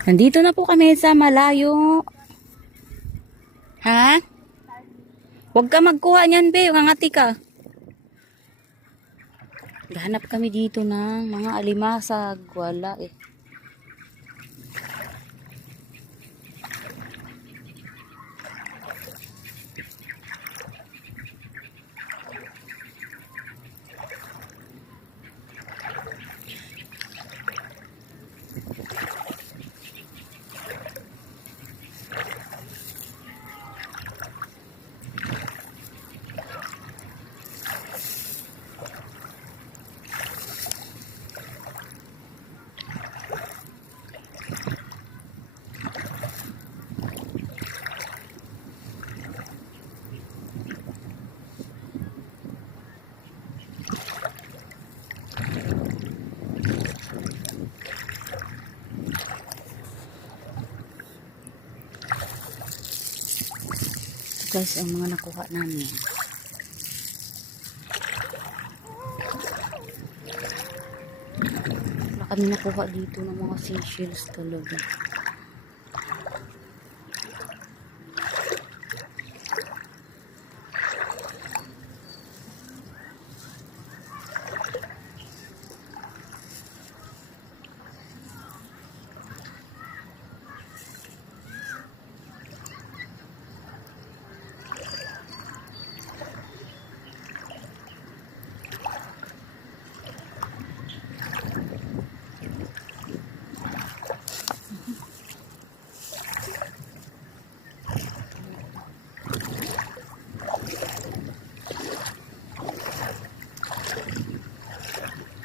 Nandito na po kami sa malayo. Ha? Huwag ka magkuha niyan, be. Ngangati ka. Gahanap kami dito ng mga alimasag. Wala eh. Guys, ang mga nakuha namin. Wala kami nakuha dito ng mga seashells talaga.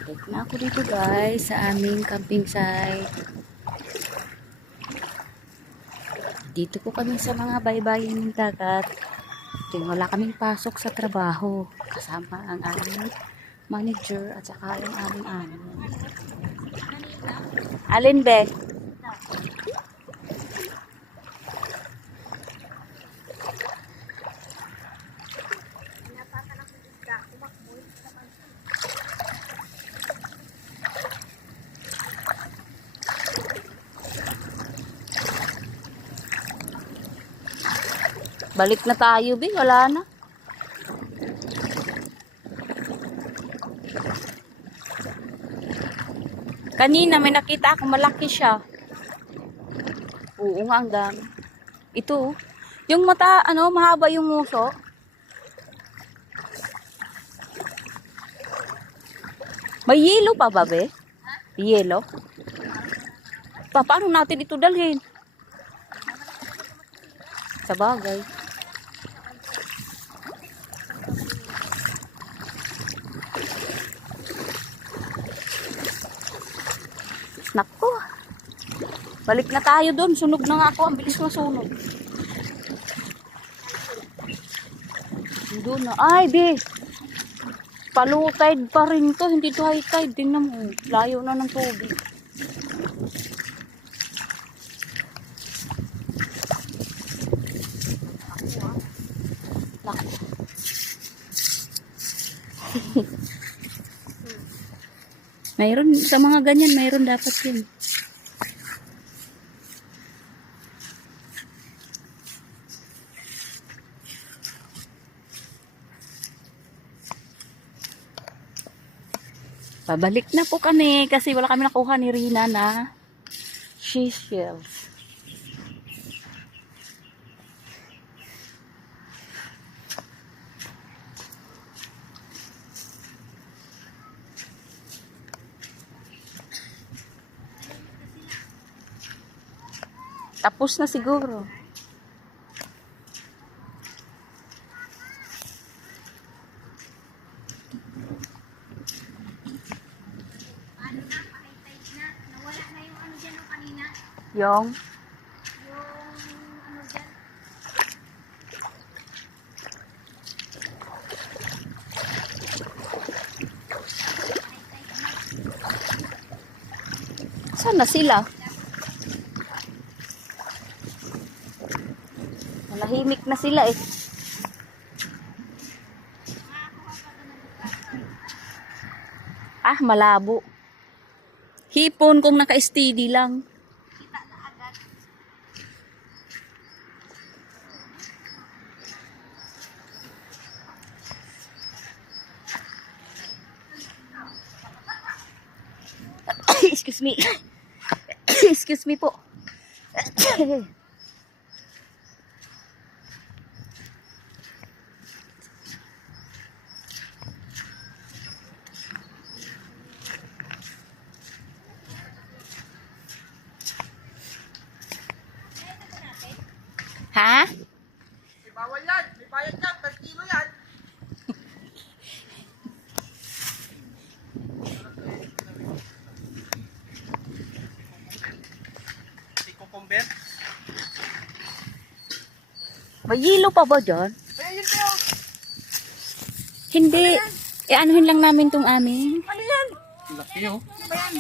Balik na ako dito guys sa aming camping site. Dito po kami sa mga baybayin ng dagat. Wala kaming pasok sa trabaho. Kasama ang aming manager at saka yung aming ano. Alin be? Balik na tayo, be. Wala na. Kanina may nakita ako malaki siya. Oo nga, ang dami. Ito, yung mata, ano, mahaba yung nguso. May yelo pa ba, be? Yelo? Paano natin ito dalhin? Sa bagay. Nako. Balik na tayo doon. Sunog na nga ako. Ang bilis na sunog. Doon na. Ay, be. Low tide pa rin to. Hindi to high tide. Tingnan mo. Layo na ng tubig. Nako. Mayroon sa mga ganyan, mayroon dapat yun. Pabalik na po kami kasi wala kami nakuha ni Rina na seashells. Tapos na siguro. Nawala na yung ano dyan o kanina. Yung Ano dyan. saan na sila? Nahimik na sila eh. Malabo. Hipon kung naka-steady lang. Kita na Excuse me. Excuse me po. Ha? May bawal yan. May bayad yan. Per kilo yan. Si Cucumber. May yelo pa ba dyan? Ay, yun kayo. Hindi. Anuhin lang namin tong amin. Ano yan? Laki oh. Ano ba yan?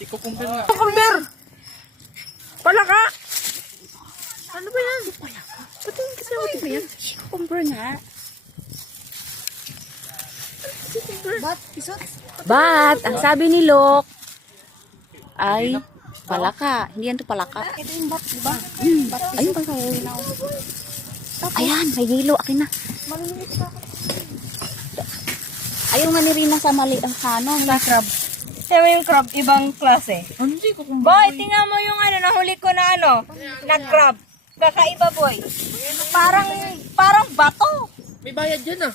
Si Cucumber nga. Cucumber! Palaka! Ano ba yan? Palaka? Patingin kasi ako ba yan? Cucumber nga. Ba't? Isot? But, ang sabi ni Lok ay palaka. Hindi yan to palaka. Ito yung bat, diba? Ayun pa Ayan, may yelo. Akin na. Maluluit ka. Ayaw nga ni Rina sa mali ang ano. Sa crab. Sabi yung crab, ibang klase. Hindi, Cucumber. Boy, tingnan mo yung nahuli ko na na crab. Kakaiba, boy. Parang bato. May bayad yan ah.